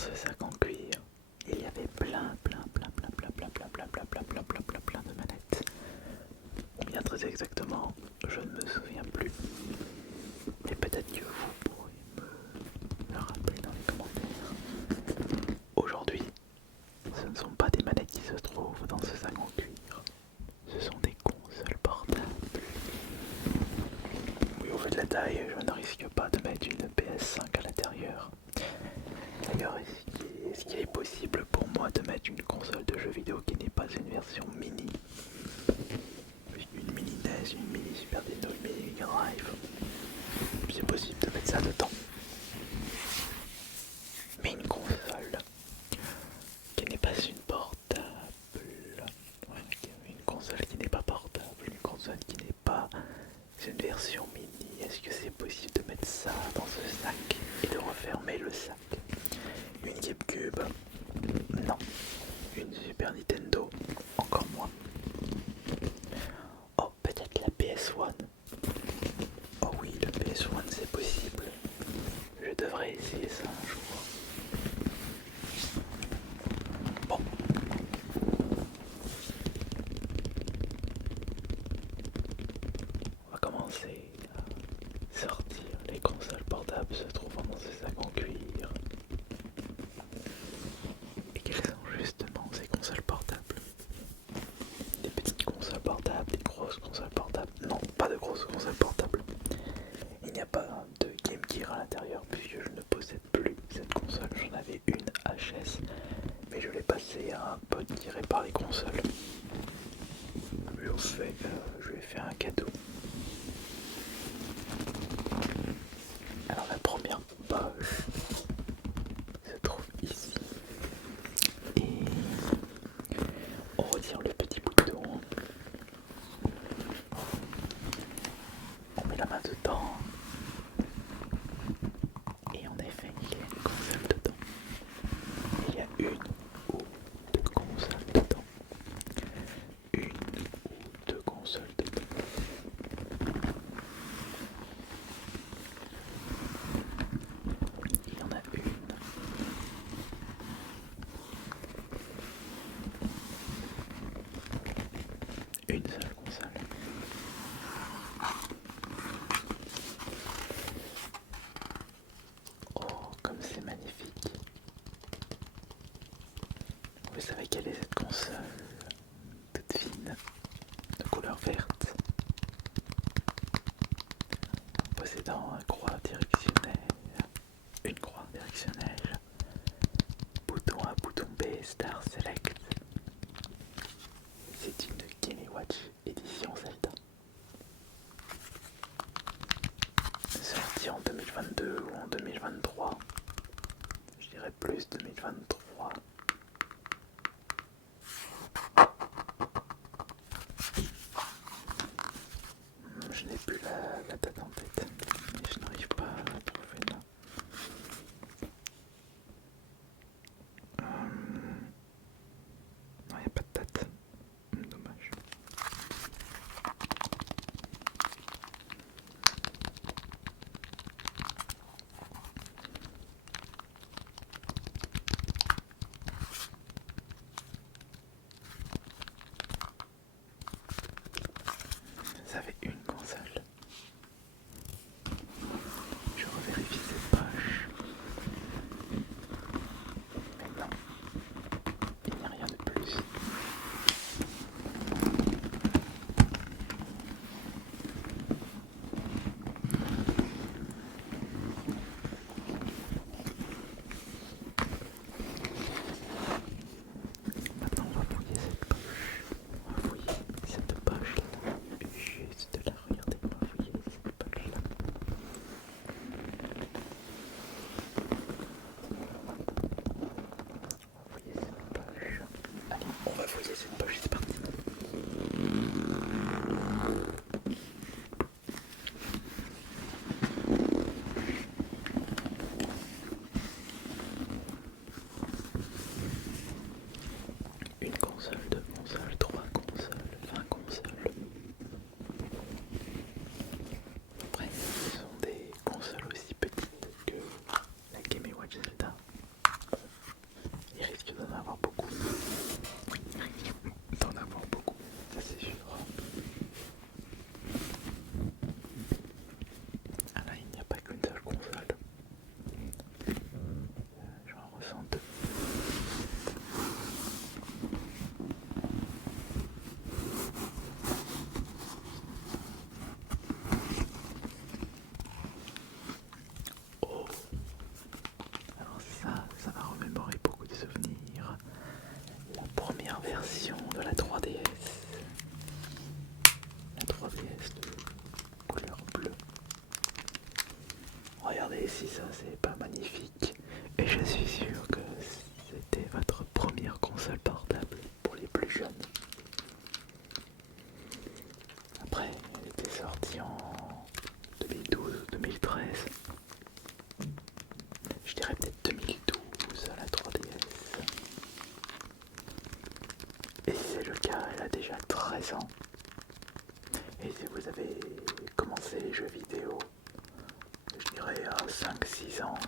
ce sac en cuir, il y avait plein de manettes. Ou bien très exactement, je ne me souviens plus. Et peut-être que vous pourriez me le rappeler dans les commentaires. Aujourd'hui, ce ne sont pas des manettes qui se trouvent dans ce sac en cuir. Ce sont des consoles portables. Oui, au vu de la taille, je ne risque pas de mettre une PS5 à l'intérieur. D'ailleurs, est-ce qu'il est possible pour moi de mettre une console de jeux vidéo qui n'est pas une version mini? Une mini NES, une mini Super Nintendo, une mini Mega Drive. C'est possible de mettre ça dedans. Mais une console qui n'est pas une portable. Ouais, une console qui n'est pas portable, une console qui n'est pas une version mini. Est-ce que c'est possible de mettre ça dans ce sac et de refermer le sac? Une GameCube? Non. Une Super Nintendo? Encore moins. Oh, peut-être la PS1? Oh oui, le PS1 c'est possible. Je devrais essayer ça un jour. Bon. On va commencer à sortir les consoles portables se trouvant dans ce sac en cuir. Et quelles sont justement ces consoles portables? Des petites consoles portables, des grosses consoles portables? Non, pas de grosses consoles portables. Il n'y a pas de Game Gear à l'intérieur puisque je ne possède plus cette console. J'en avais une HS, mais je l'ai passée à un pote qui répare les consoles. Je lui ai fait un cadeau. Alors la première page se trouve ici. Et on retire le petit bouton. On met la main dedans. Et en effet, il y a une console dedans. Il y a une ou deux consoles dedans. Une ou deux consoles dedans. Il y en a une seule console. Oh, comme c'est magnifique. Vous savez quelle est cette console? Toute fine, de couleur verte, possédant une croix directionnelle, bouton A, bouton B, Star Select. C'est une Game & Watch édition Zelda. Sortie en 2022 ou en 2023. Je dirais plus 2023. Je n'ai plus la date en tête, mais je n'arrive pas à trouver là. version de la 3DS. La 3DS de couleur bleue. Regardez si ça c'est pas magnifique. Et je suis sûr que c'était votre première console portable pour les plus jeunes. Après, elle était sortie en 2012 ou 2013. Je dirais peut-être 2012 à la 3DS. Et si c'est le cas, elle a déjà 13 ans. Et si vous avez commencé les jeux vidéo, je dirais à 5-6 ans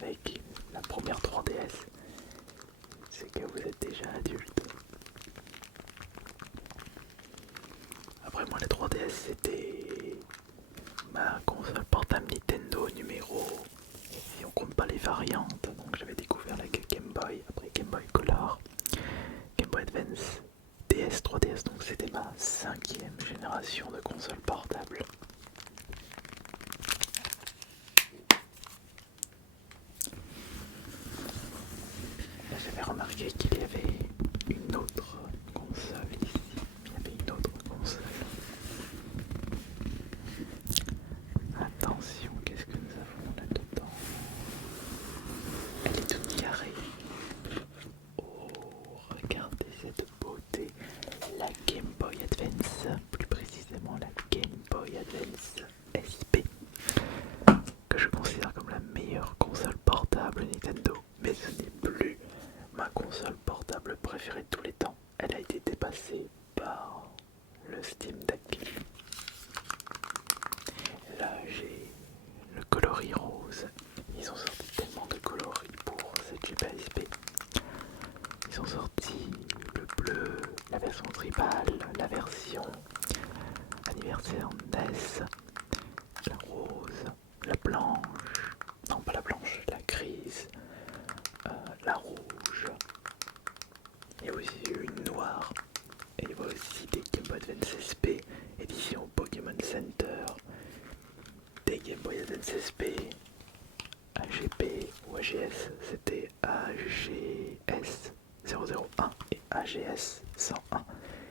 avec la première 3DS, c'est que vous êtes déjà adulte. Après moi la 3DS c'était ma console portable Nintendo numéro, si on compte pas les variantes, donc j'avais découvert la Game Boy, après Game Boy Color, Game Boy Advance, DS, 3DS, donc c'était ma 5e génération de console portable. Là j'avais remarqué qu'il y avait une autre console ici, il y avait une autre console. Attention, qu'est-ce que nous avons là-dedans? Elle est toute carrée. Oh, regardez cette beauté. La Game Boy Advance, plus précisément la Game Boy Advance SP, que je considère comme la meilleure console portable Nintendo. Mais ce n'est plus ma console portable préférée de tous les temps. Elle a été dépassée par le Steam Deck. Là j'ai le coloris rose. Ils ont sorti tellement de coloris pour cette GPSP. Ils ont sorti le bleu, la version tribal, la version anniversaire NES, la rose, la blanche, non pas la blanche, la grise, la rouge. Il y a aussi une noire. Et il y a aussi des Game Boy Advance SP, édition Pokémon Center, des Game Boy Advance SP, AGP ou AGS, c'était AGS 001 et AGS 101.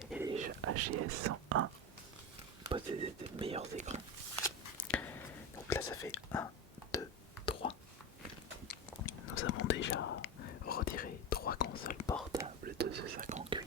Et les AGS 101 possédaient des meilleurs écrans. Donc là ça fait 1, 2, 3. Nous avons déjà retiré 3 consoles portables de ce sac en cuir.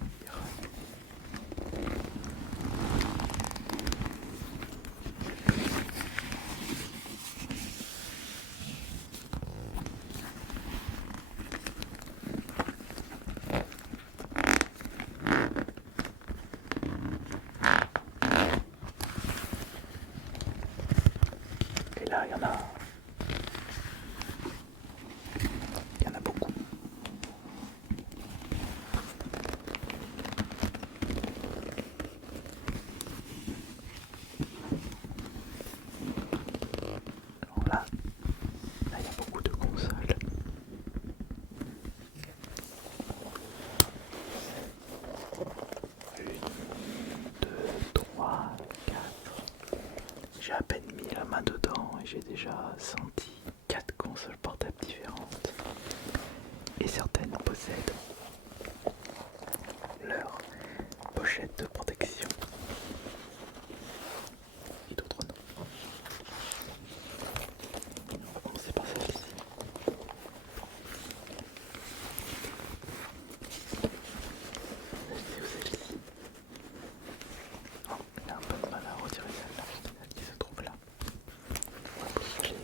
Et là, il y en a beaucoup. Alors là, il y a beaucoup de consoles. 1, 2, 3, 4. J'ai à peine mis la main dedans et j'ai déjà senti 4 consoles portables différentes. Et certaines possèdent leur pochette de protection et d'autres non. On va commencer par celle-ci. Celle-ci ou celle-ci. Oh, il y a un peu de mal à retirer celle-là, celle qui se trouve là. On va bouger.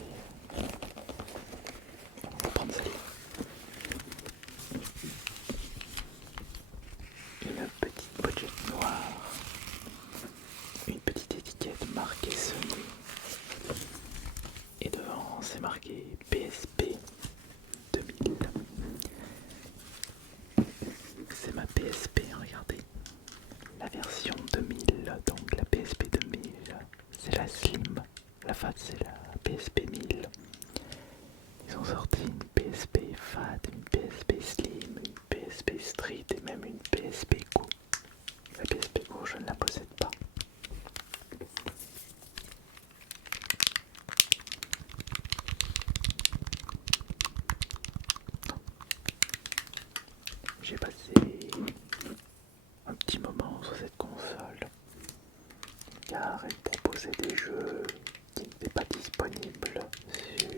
milliards et proposer des jeux qui n'étaient pas disponibles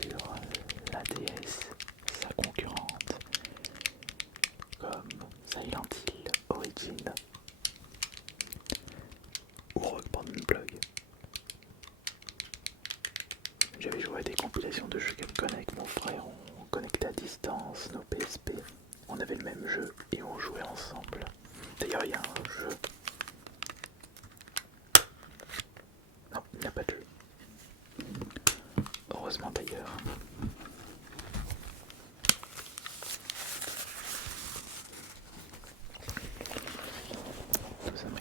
sur la DS, sa concurrente, comme Silent Hill Origin ou Rock Band Blog. J'avais joué à des compilations de jeux Capcom avec mon frère, on connectait à distance nos PSP, on avait le même jeu et on jouait ensemble. D'ailleurs il y a un jeu... Non, il n'y a pas de jeu. Heureusement d'ailleurs. Tout ça, mais...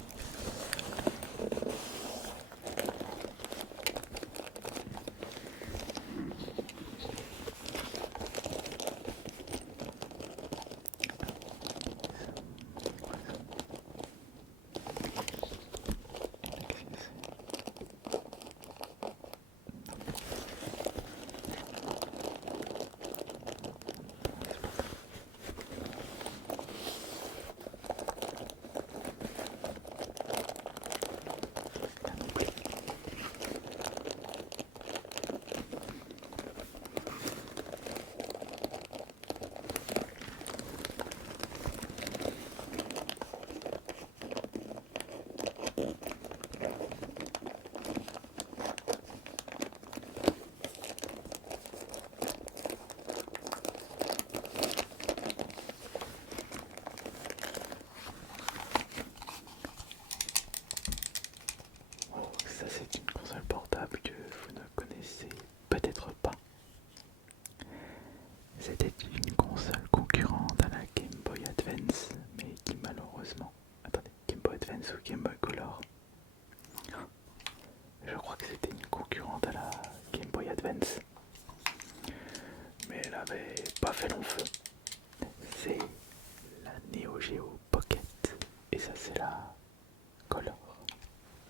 Oh, ça c'est une console portable que vous ne connaissez peut-être pas. C'était une console concurrente à la Game Boy Advance, mais qui malheureusement... Attendez, Game Boy Advance ou Game Boy Color? Je crois que c'était une concurrente à la Game Boy Advance. Mais elle avait pas fait long feu. C'est la Neo Geo Pocket. Et ça c'est la Color.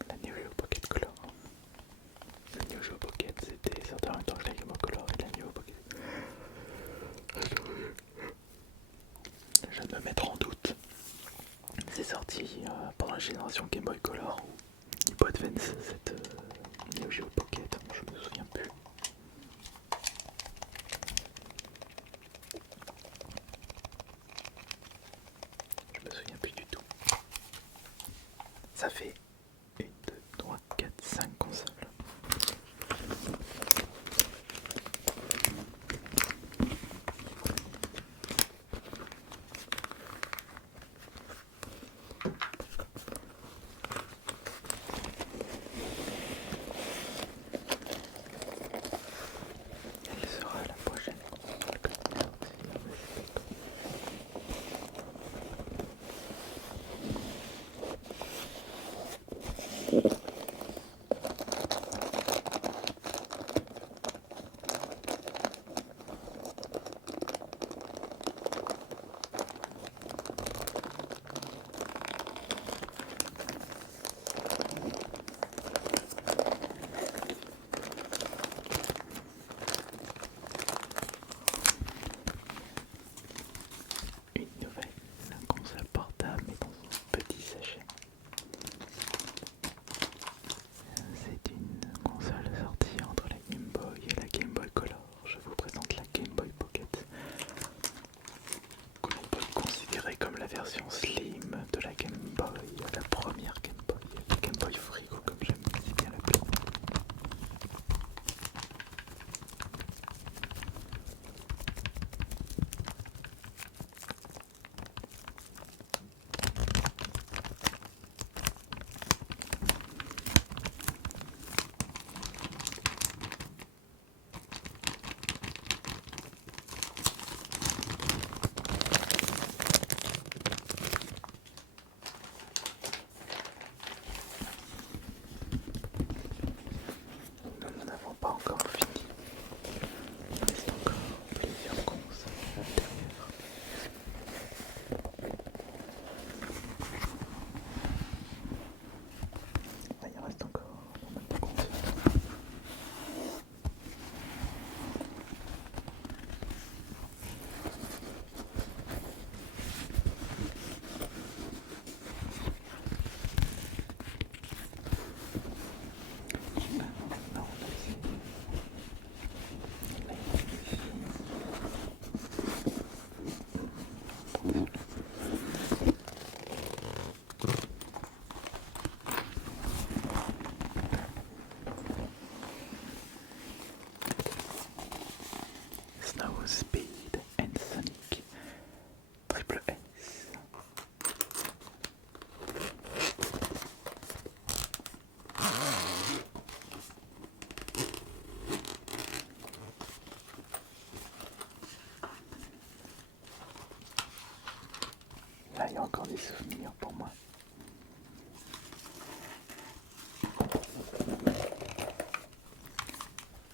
La Neo Geo Pocket Color. La Neo Geo Pocket c'était sorti en même temps que la Game Boy Color et la Neo Pocket. Je viens de me mettre en doute. C'est sorti pendant la génération Game Boy Color ou Game Boy Advance, cette Neo Geo Pocket, je me souviens plus. Je me souviens plus du tout. Ça fait 1, 2, 3, 4, 5 consoles. Quelle sera la prochaine console que nous allons il y a encore des souvenirs pour moi.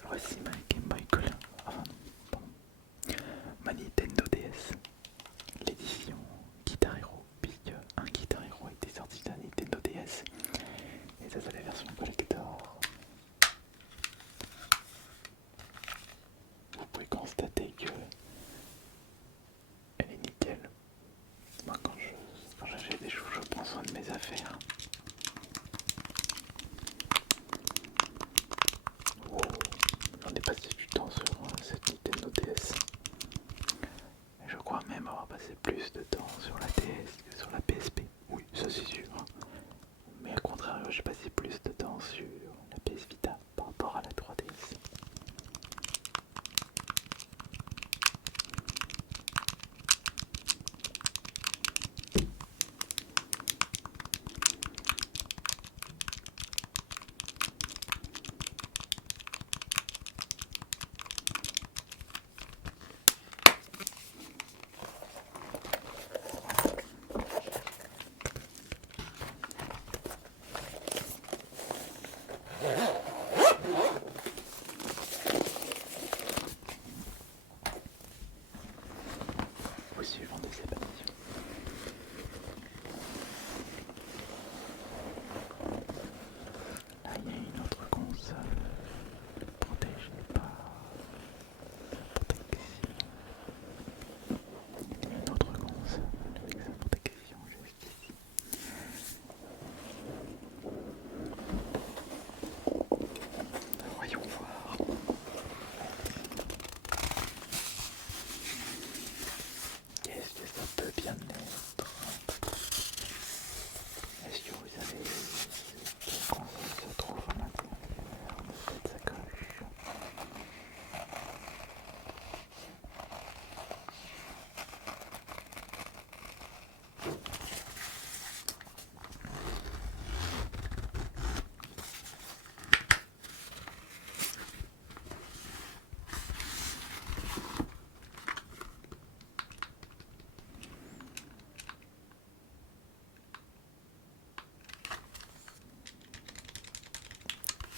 Voici ma Game Boy Color. Enfin, pardon. Ma Nintendo DS. L'édition Guitar Hero, puisque un Guitar Hero était sorti de la Nintendo DS. Et ça, c'est la version collector. Vous pouvez constater que elle est nickel. Moi, quand j'achète des choses, je prends soin de mes affaires. Wow, j'en ai passé du temps sur cette Nintendo DS. Et je crois même avoir passé plus de temps sur la DS que sur la PSP. Oui, ça c'est sûr. Mais à contraire, j'ai passé plus de temps sur la PS Vita par rapport à la 3DS. Au suivant des apparitions. Là, il y a une autre console protégée par protection. Il y a une autre console avec sa protection juste ici. Voyons voir. Qu'est-ce que ça peut bien être? Est-ce que vous savez quelle console se trouve à l'intérieur de cette sacoche?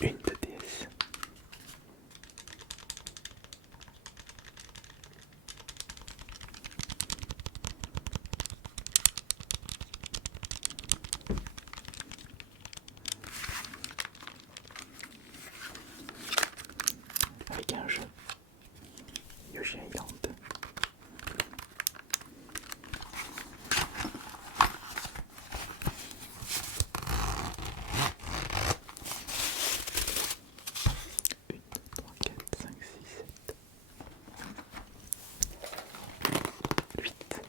Une de DS. Avec un jeu Yoshi Island. Une, deux, trois, quatre, cinq, six, sept, 8.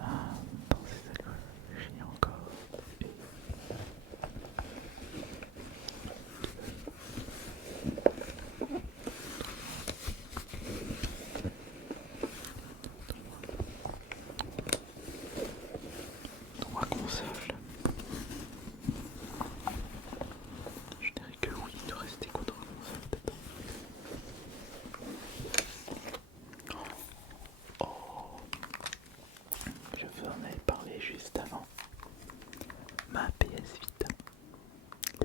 Ah, dans ces sacoches, il y a encore trois consoles. Je dirais que oui, il doit rester qu'autre console dedans. Oh, je vous en avais parlé juste avant. Ma PS Vita,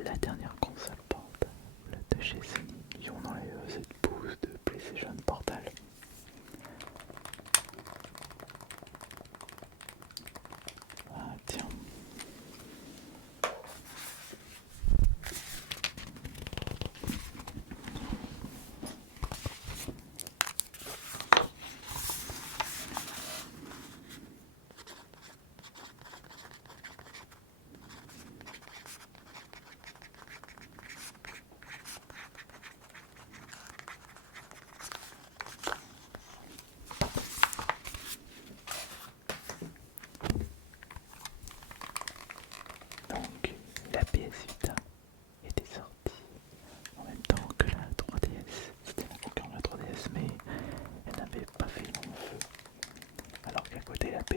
la dernière console portable de chez Sony. Ils ont enlevé cette bouse de PlayStation Portal. Ah tiens.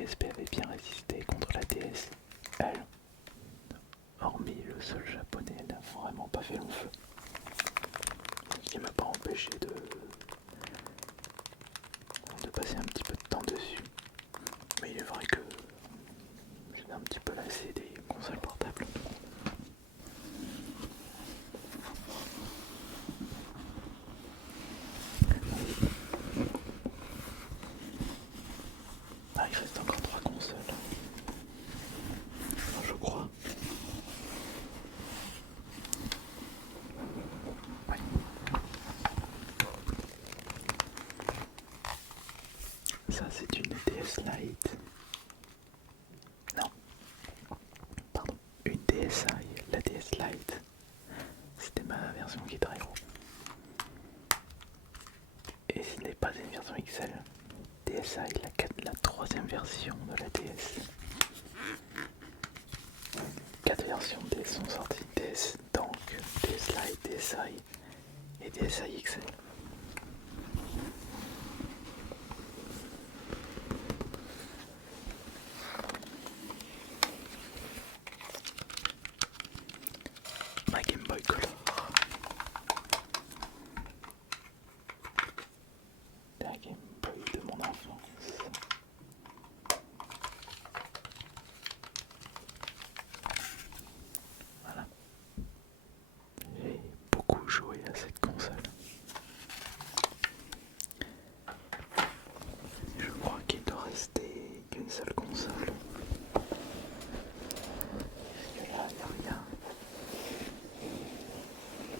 PSP avait bien résisté contre la DS. Elle, hormis le sol japonais, elle n'a vraiment pas fait long feu. Ce qui m'a pas empêché de passer un petit peu de temps dessus. Mais il est vrai que j'ai un petit peu lassé des consoles portables. Ah, il reste encore 3 consoles. Enfin, je crois. Ouais. Ça, c'est une DS Lite. Non, pardon, une DSi. La DS Lite, c'était ma version Guitar Hero. Et ce n'est pas une version XL. DSi, la troisième version de la DS. 4 versions de DS sont sorties. DS, donc DS Lite, DSi et DSi XL. Ma Game Boy Color. La Game Boy de mon enfance. Voilà. J'ai beaucoup joué à cette console. Je crois qu'il doit rester qu'une seule console. Parce que là, il n'y a rien.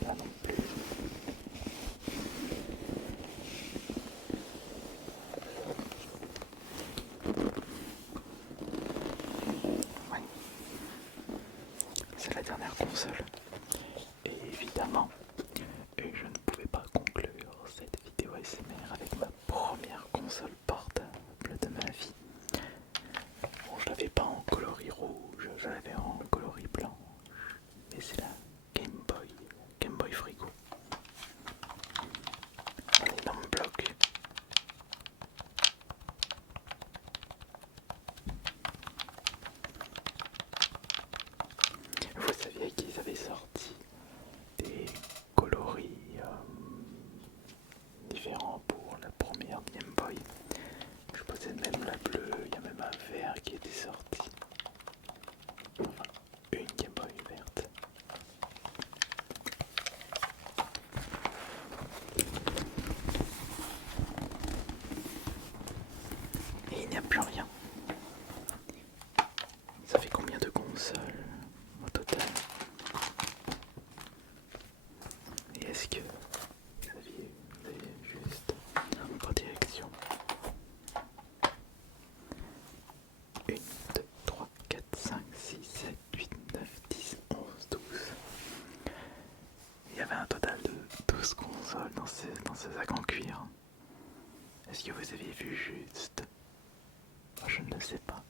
Là non plus. Ouais. C'est la dernière console. Et évidemment, je ne pouvais pas conclure cette vidéo ASMR avec ma première console portable de ma vie. Bon, je l'avais pas en coloris rouge, je l'avais en coloris blanc. Mais c'est la Game Boy Frigo. Un énorme bloc. Vous saviez qu'ils avaient sorti des coloris différents pour la première Game Boy. Je possède même la bleue, il y a même un vert qui était sorti. Enfin, une Game Boy verte. Et il n'y a plus rien. Ça fait combien de consoles au total? Et est-ce que vous aviez juste par direction 1, 2, 3, 4, 5, 6, 7, 8, 9, 10, 11, 12. Il y avait un total de 12 consoles dans ce sac en cuir. Est-ce que vous aviez vu juste? Je ne le sais pas.